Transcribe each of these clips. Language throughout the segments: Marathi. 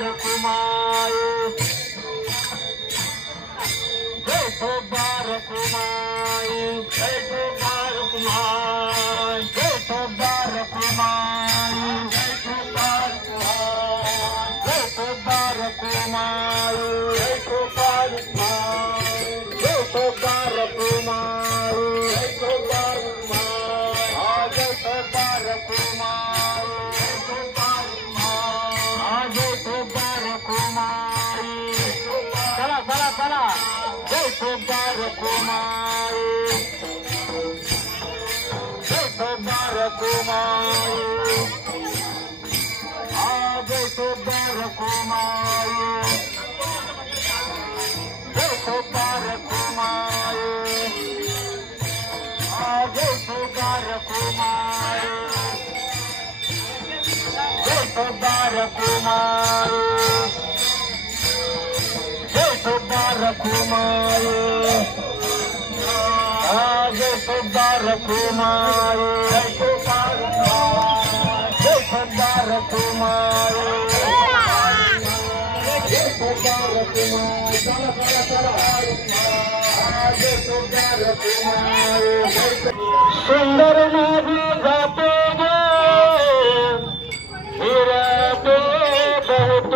रखुमाई रखुमाई चला चला चला जय सरदार कुमारी जय सरदार कुमारी जय सरदार कुमारी जय सरदार कुमारी जय सरदार कुमारी जय सरदार कुमारी सरदार कुमारी जय सरदार कुमारी जय सरदार कुमारी जय सरदार कुमारी चला चला चला जय सरदार कुमारी सुंदर नाभी जाते गिरते बहुत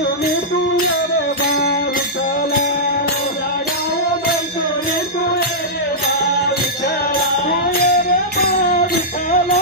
बैठुनी तू ये रे बा विठ्ठला गाव बैठुनी तू ये रे बा विठ्ठला ये रे बा विठ्ठला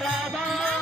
Radha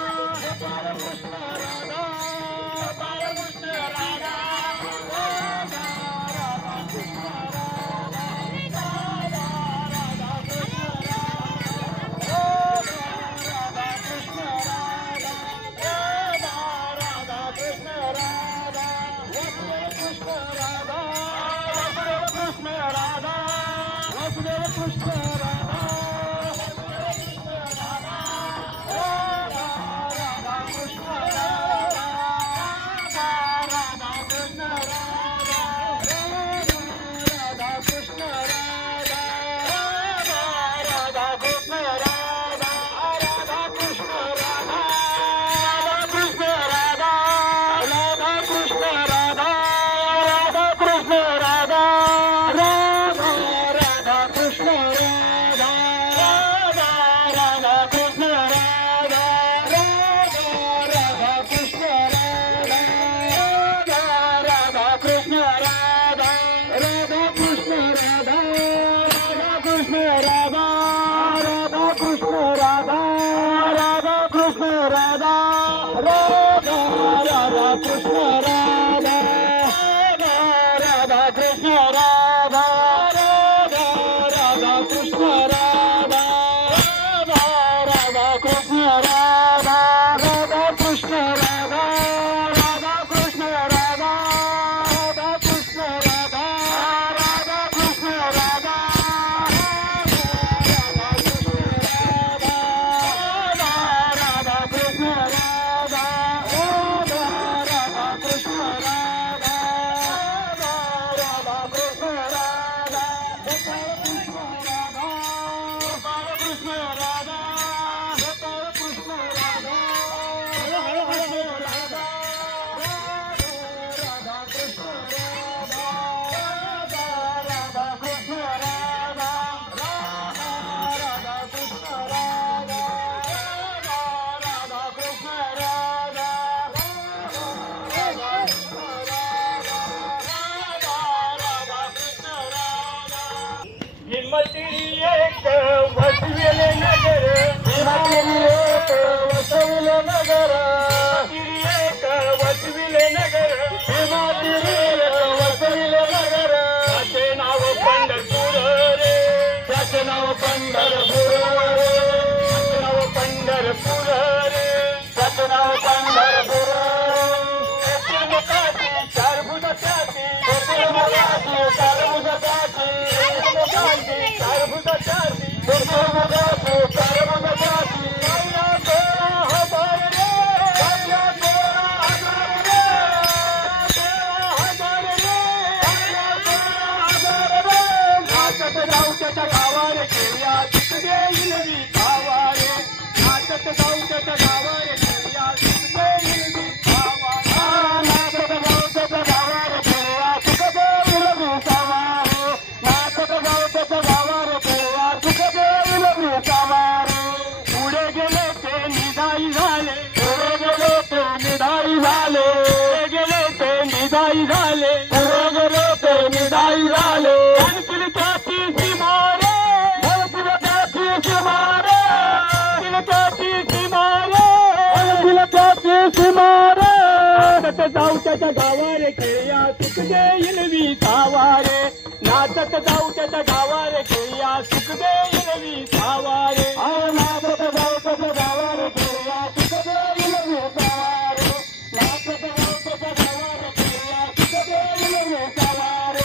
जाऊ त्याच्या गावारे खेळ्या सुख देईल विसावारे नाचत जाऊ त्याच्या गावारे खेळ्या सुख देईल विसावारे नाचत जाऊ त्याच्या गावारे खेळ्या सुख देईल विसावारे नाचत जाऊ त्याच्या गावारे खेळ्या सुख देईल विसावारे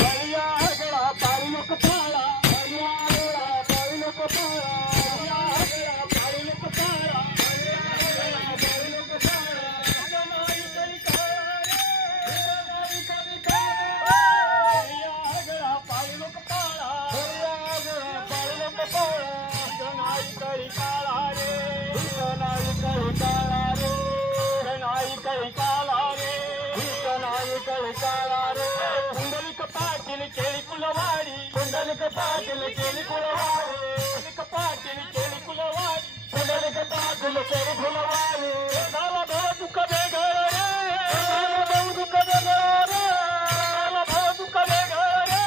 हरिया गळा पाळी लोक पाळा हरिया गळा पाळी लोक पाळा हरिया गळा पाळी लोक पाळा हरिया गळा पाळी लोक पाळा पुंडलिक पाटील केळी कुलवाडी पुंडलिक पाटील केळी कुलवाडी पुंडलिक पाटील केळी कुलवाडी पुंडलिक पाटील केळी कुलवाडी झाला भाऊ दुःख वेगळ रे झाला भाऊ दुःख वेगळ रे झाला भाऊ दुःख वेगळ रे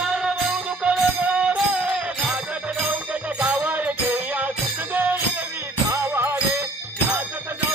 झाला भाऊ दुःख वेगळ रे नाचत जाऊ त्याच्या गावारे खेळ्या सुख देईल विसावारे नाचत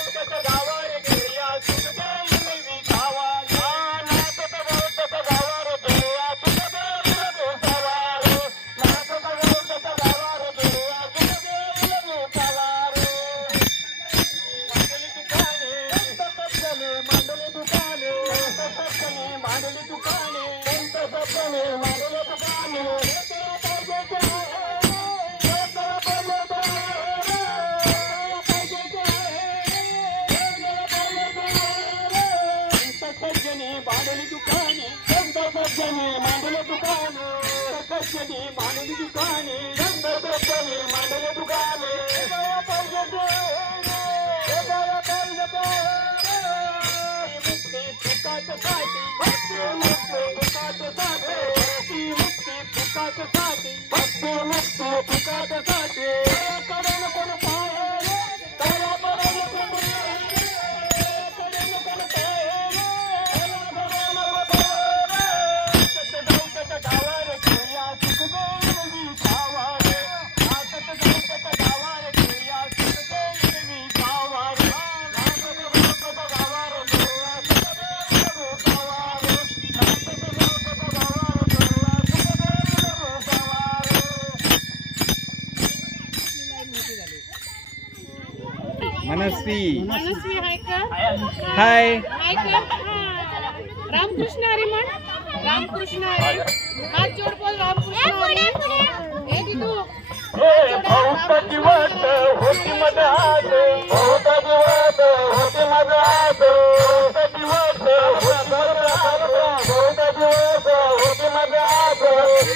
तुकासाठी भक्ती मुक्ती तुकासाठी करून कोण पाहे त्याला बरं नको करून कोण पाहे त्याला बरं नको गावच्या गावार खेळ्या सुख देईल मी सावारे गावच्या गावार खेळ्या सुख देईल मी सावारे गावार खेळ्या सुख देईल मी सावारे मनस्वी मनस्वी आहे का? हाय आहे का? रामकृष्ण हरी म्हण. रामकृष्ण हरी. हात जोड बोल रामकृष्ण हरी. हे दिदू बहुत दिवस होती मधात बहुत दिवस होती मधात बहुत दिवस होती मधात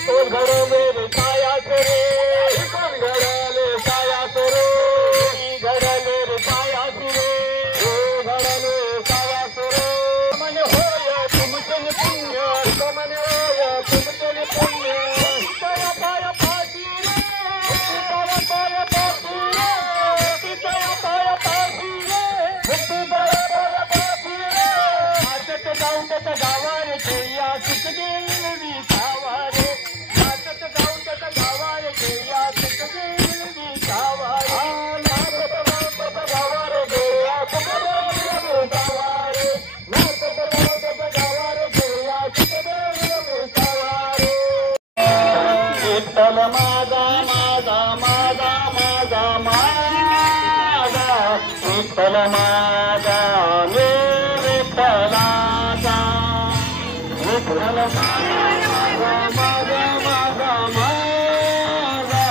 कोण घडले छाया रे कोण घडले छाया रे घडले रे छाया रे घडले छाया रे मन होय तुमचे पुण्य मन होय तुमचे पुण्य पाया पाया पाठी गावार खेळ्या सुख देईल मी सावारे गावच्या गावार खेळ्या सुख देईल मी सावारे गावार खेळ्या सुख देईल मी सावारे गावार खेळ्या सुख देईल मी सावारे विठ्ठल माझा माझा माझा माझा माझा विठ्ठल माझा मी विठ्ठलाचा विठ्ठल माझा माझा माझा माझा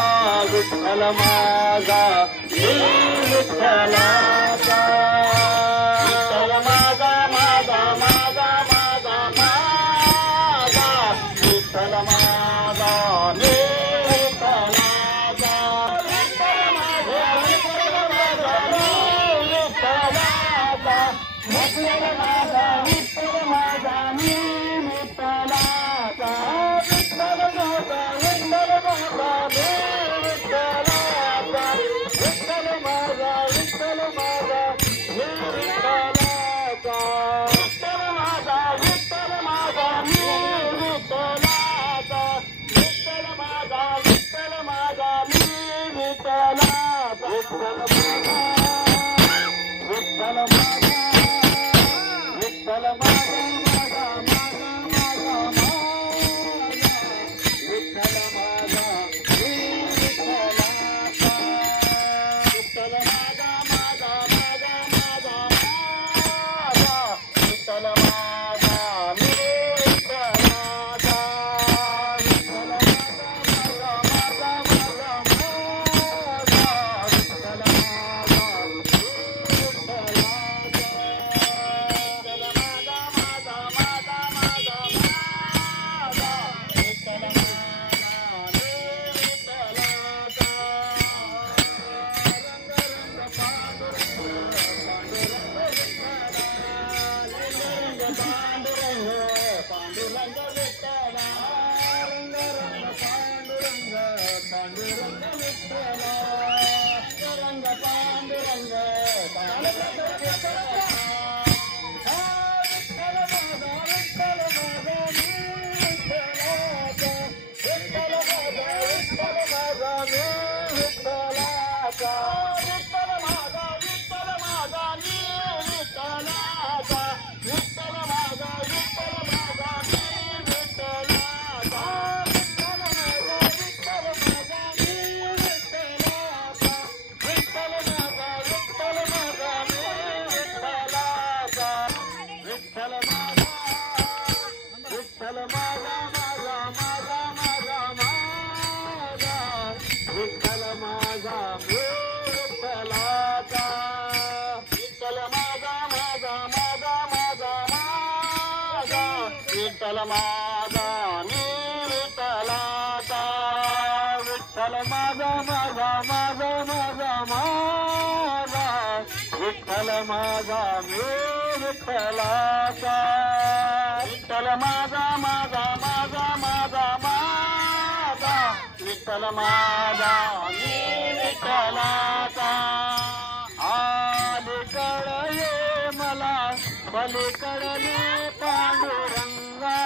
विठ्ठल माझा मी विठ्ठलाचा विठ्ठल माझा माझा माझा माझा माझा विठ्ठल माझा मी विठ्ठल माझा मी विठ्ठलाचा विठ्ठल माझा माझा माझा माझा माझा विठ्ठल माझा मी विठ्ठलाचा विठ्ठल माझा माझा माझा माझा माझा विठ्ठल माझा मी विठ्ठलाचा अलीकड ये मला पलीकडले पांडुरंगा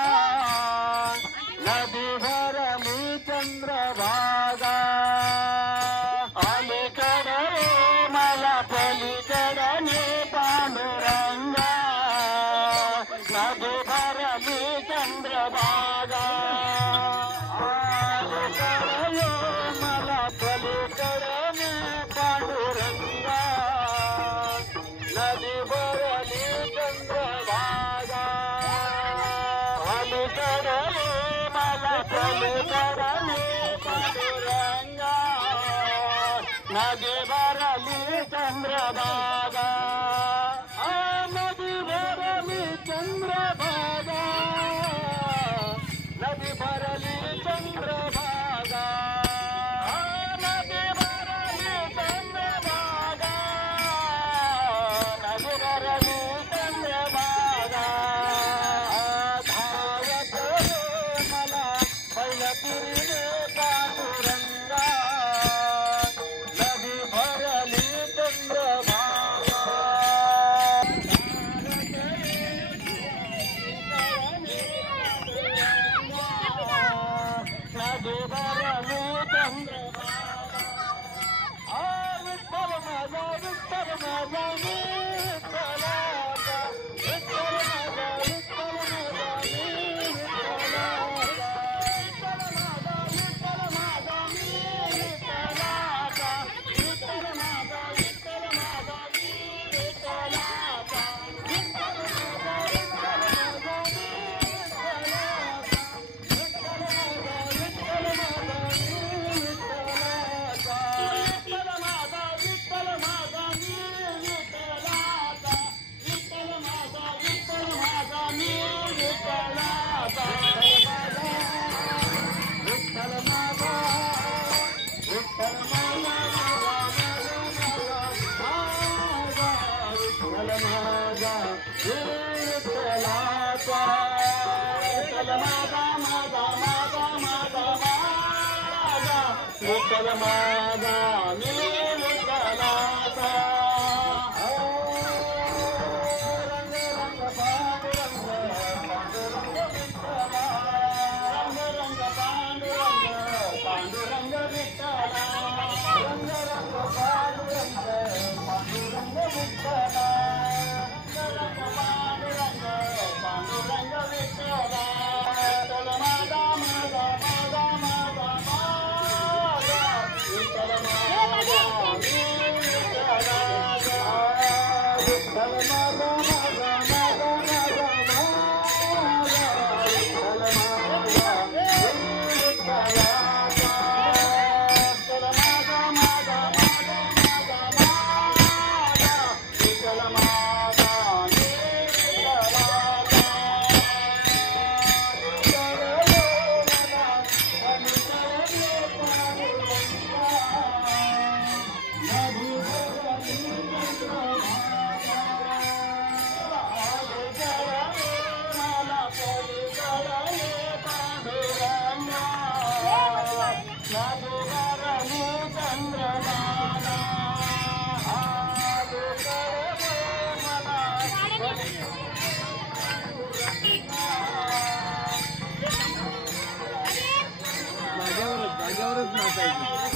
नदी भरली चंद्रभागा अलीकड ये मला पलीकडले पांडुरंगा नदी भरली चंद्रभागा अलीकड ये मला पलीकडले पांडुरंगा नदी भरली चंद्रभागा अलीकड मला पलीकडले पांडुरंगा नदी भरली चंद्रभागा नदी भरली चंद्रभागा नदी भरली चंद्रभागा नदी भरली चंद्रभागा नदी भरली चंद्रभागा धावत मला पहिल्या पुरीने पांडुरंगा नदी भरली चंद्रभागा नदी भरली चंद्रभागा विठ्ठल माझा विठ्ठल माझा मी विठ्ठलाचा विठ्ठल माझा विठ्ठल माझा मी विठ्ठलाचा विठ्ठल माझा मी विठ्ठलाचा विठ्ठल माझा विठ्ठल माझा मी विठ्ठलाचा विठ्ठल माझा विठ्ठल माझा मी विठ्ठलाचा विठ्ठल माझा विठ्ठल माझा मी विठ्ठलाचा विठ्ठल माझा विठ्ठल माझा मी विठ्ठलाचा विठ्ठल माझा विठ्ठल माझा मी विठ्ठलाचा विठ्ठल माझा विठ्ठल माझा विठ्ठल माझा विठ्ठलाचा विठ्ठल माझा माझा माझा माझा माझा विठ्ठल माझा मी विठ्ठलाचा रंग रंग पांडुरंग पांडुरंग विठ्ठला रंग रंग पांडुरंग पांडुरंग विठ्ठला रंग रंग पांडुरंग पांडुरंग विठ्ठला रंग रंग पांडुरंग पांडुरंग विठ्ठला विठ्ठल माझा माझा माझा माझा माझा विठ्ठल माझा मी विठ्ठलाचा विठ्ठल माझा माझा माझा माझा माझा विठ्ठल माझा मी विठ्ठलाचा विठ्ठल माझा माझा माझा माझा माझा विठ्ठल माझा मी विठ्ठलाचा जागेवरच नाचायचं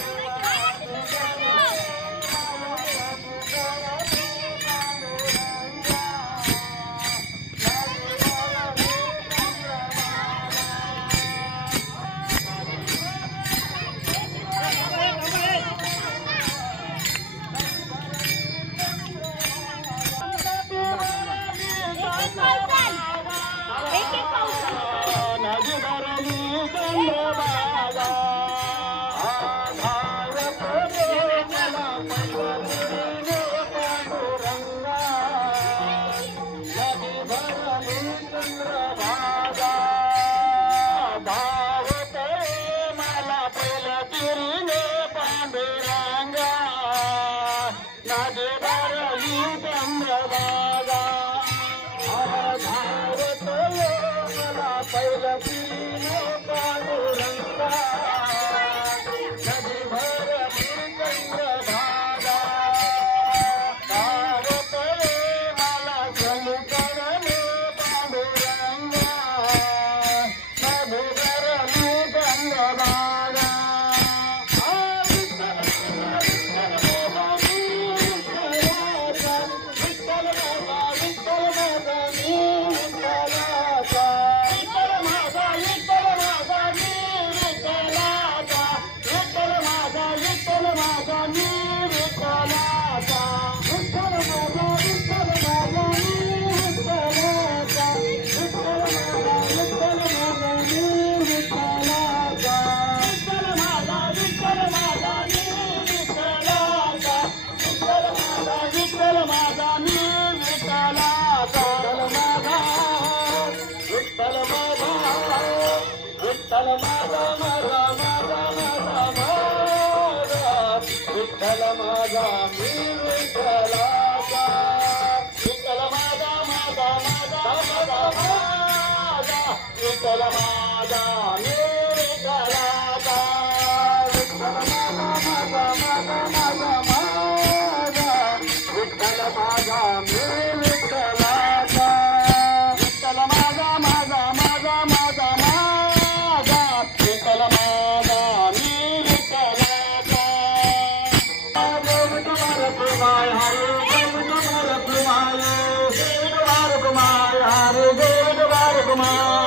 नदी भरली चंद्रभागा पहिला विठ्ठल माझा मी विठ्ठलाचा विठ्ठल माझा विठ्ठल माझा मी विठ्ठलाचा विठ्ठल माझा माझा माझा माझा माझा विठ्ठल माझा मी विठ्ठलाचा कुमार हरे कुमार कुमार कुमार हरे कुमार कुमार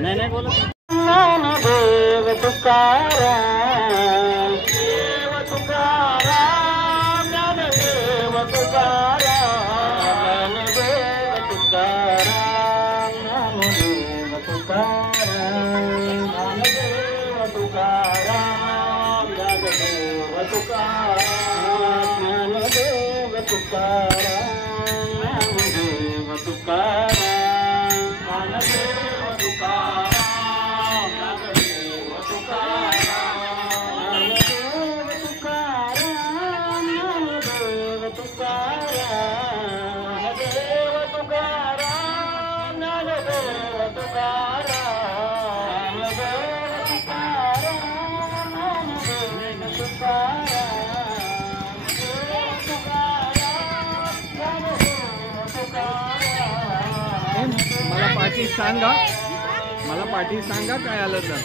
नाही नाही बोला. ज्ञानदेव तुकाराम, देव तुकाराम, ज्ञानदेव तुकाराम, ज्ञानदेव तुकाराम, ज्ञानदेव तुकाराम, ज्ञानदेव तुकाराम, ज्ञानदेव तुकाराम, ज्ञानदेव तुकाराम, ज्ञानदेव तुकाराम, ज्ञानदेव तुकाराम, ज्ञानदेव तुकाराम, ज्ञानदेव तुकाराम, ज्ञानदेव तुकाराम, ज्ञानदेव तुकाराम, ज्ञानदेव तुकाराम, ज्ञानदेव तुकाराम. मला पाठी सांगा, मला पाठी सांगा काय आलं तर.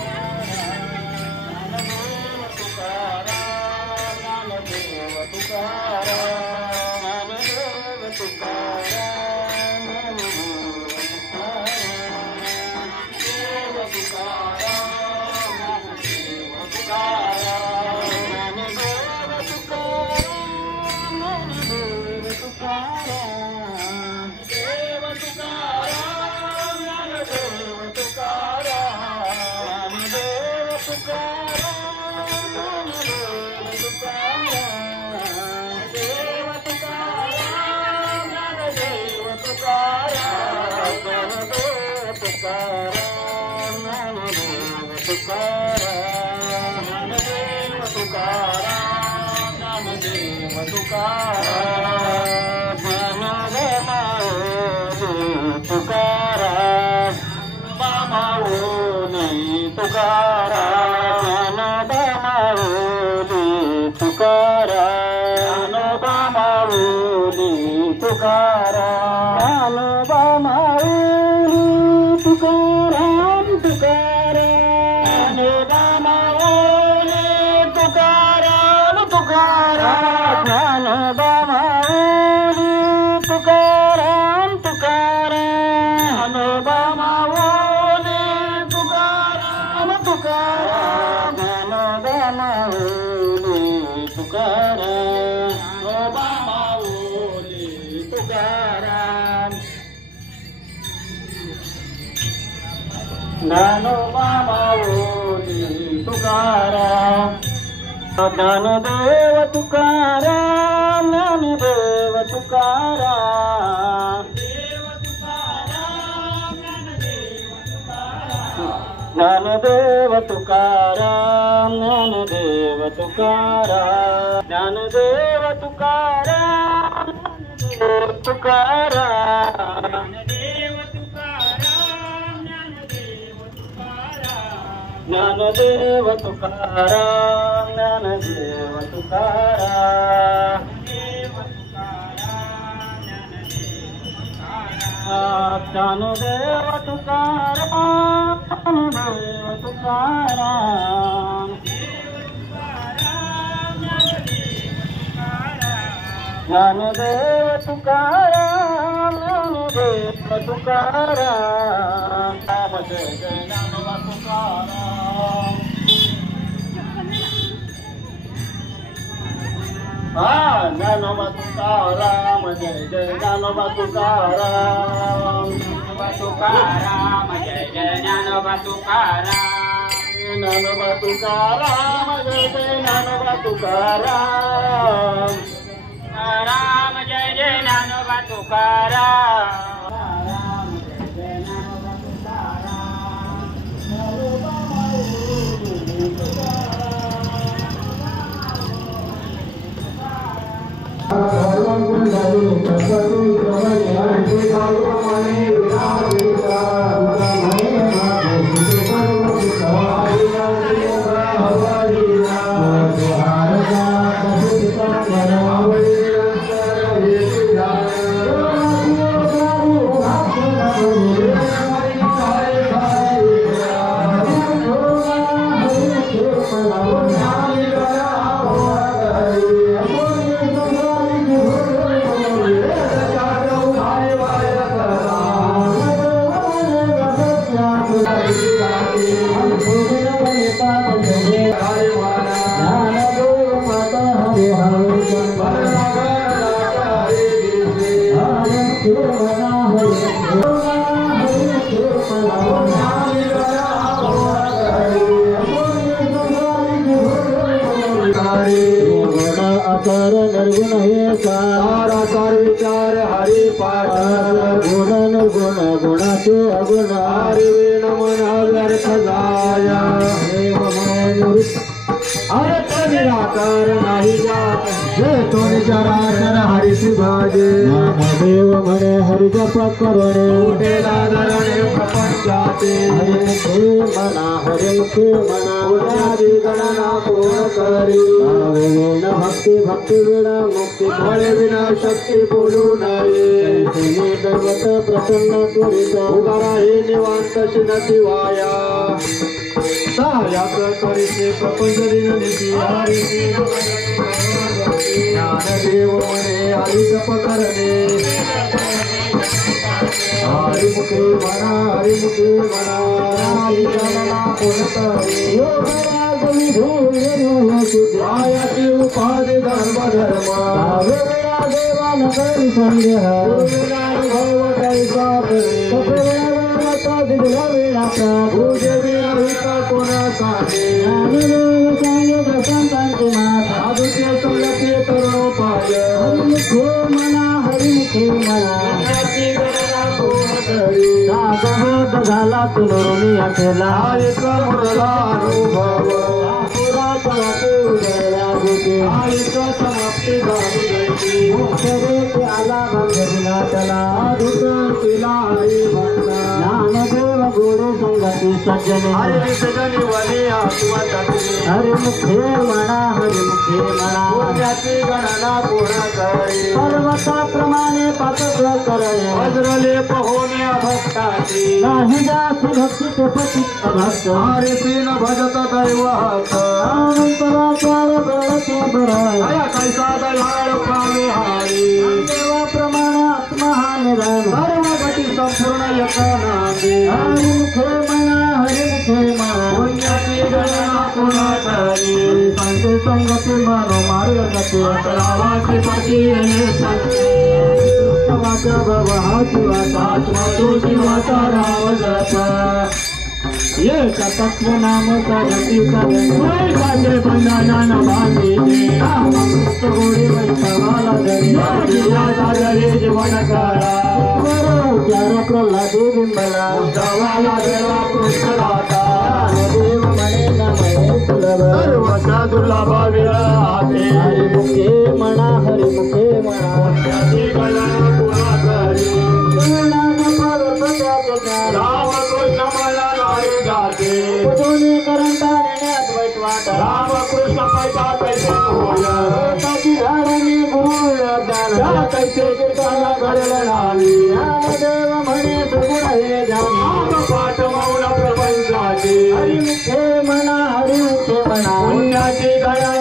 ज्ञानदेव तुकाराम, ज्ञानदेव तुकाराम, ज्ञानदेव तुकाराम, ज्ञानदेव तुकाराम, ज्ञानदेव तुकाराम, तुकाराम, ज्ञानदेव तुकाराम, ज्ञानदेव तुकाराम, ज्ञानदेव तुकाराम, ज्ञानदेव तुकाराम, ज्ञानदेव तुकाराम, ज्ञानदेव तुकाराम, राम जय जय ज्ञानोबा तुकाराम. ज्ञानोबा तुकाराम, जय जय ज्ञानोबा तुकाराम, तुकाराम, जय जय ज्ञानोबा तुकाराम, ज्ञानोबा तुकाराम, जय जय ज्ञानोबा तुकाराम, राम जय जय ज्ञानोबा तुकाराम. सारे गुण अकर निर्गुण हे सारा सार विचार हरि पाठ गुण निर्गुण गुणाचे अगुण हरि नमन व्यर्थ जाया अर्थ निराकार नाही जात जे तो निचराचर हरिसी भाजे नामदेव म्हणे हरि जप करणे उठेला धरणे प्रपंचाचे हरिमुखे म्हणा हरिमुखे म्हणा पुण्याची गणना पूर्ण करी वेण भक्ती भक्ती विना मुक्ती फळे विना शक्ती बोलू नये तिने दैवत प्रसन्न त्वरित उगारा हे निवांत शिनती वाया सायाच करीचे प्रपंच दिन निती हरिची ज्ञानदेव म्हणे हरि जप करणे हरिमुखे म्हणा हरिमुखे म्हणा हरि गणना पुनः योगराज विधेय आयाची उपाधी धर्म धर्म देवा नगरी संदेह भव कैसा पूजे विना कोणासाठी ज्ञानदेव सांगे प्रसंतांचे माता साधूचे संगती करो पाय हरिमुखे म्हणा हरिमुखे म्हणा सागबोध झाला तुलरुणी अखेला आईचा मुरला अनुभव आईचा समाप्ती झाली मुख्य आला भगविना त्याला धुत तिला आई म्हणला ज्ञानदेव गोडे संगती सज्जने हरि सजनी वने आत्मतत्वे हरिमुखे म्हणा हरिमुखे म्हणा पुण्याची गणना पूर्ण करी पर्वताप्रमाणे पातळ करणे वज्रलेप होणे अभक्ताची नाही जासी भक्ती ते पतित अभक्त हरिसी न भजत दैवत अनंतराचार बळते बराय अया कैसा दयाळ पावे हारी देवाप्रमाणे आत्मा हा निरान सर्व गती संपूर्ण यकनामे हरिमुखे म्हणा हरिमुखे म्हणा पुण्याची गणना पूर्ण करी संते संगती मानो मार्ग गती रावाची पती वाचा भवाची वाचा आत्मा तुझी वाचा राव जाता ये तत्व नाम करती करणे कांदे बंधना बांधी मस्त गोडी वैभवाला धरी सागरे जीवन काळा चार प्रल्हादी बिंबला उद्धवाला देवा कृष्ण दाता देव म्हणे नमये सुलभ सर्वचा दुर्लभ विराते हरिमुखे म्हणा हरिमुखे म्हणा पुण्याची गणना पुन्हा करी राम कृष्ण मला पुजोनी करंता नेण्यात वाईट वाटा राम कृष्ण पैसा पैसे होय ताची झाडांनी गुरु दान कैसे कीर्तन घडल नाही ज्ञानदेव म्हणे सुगुण हे जाणी पाठ मौन प्रपंचाची हरिमुखे म्हणा हरिमुखे म्हणा पुण्याची गणना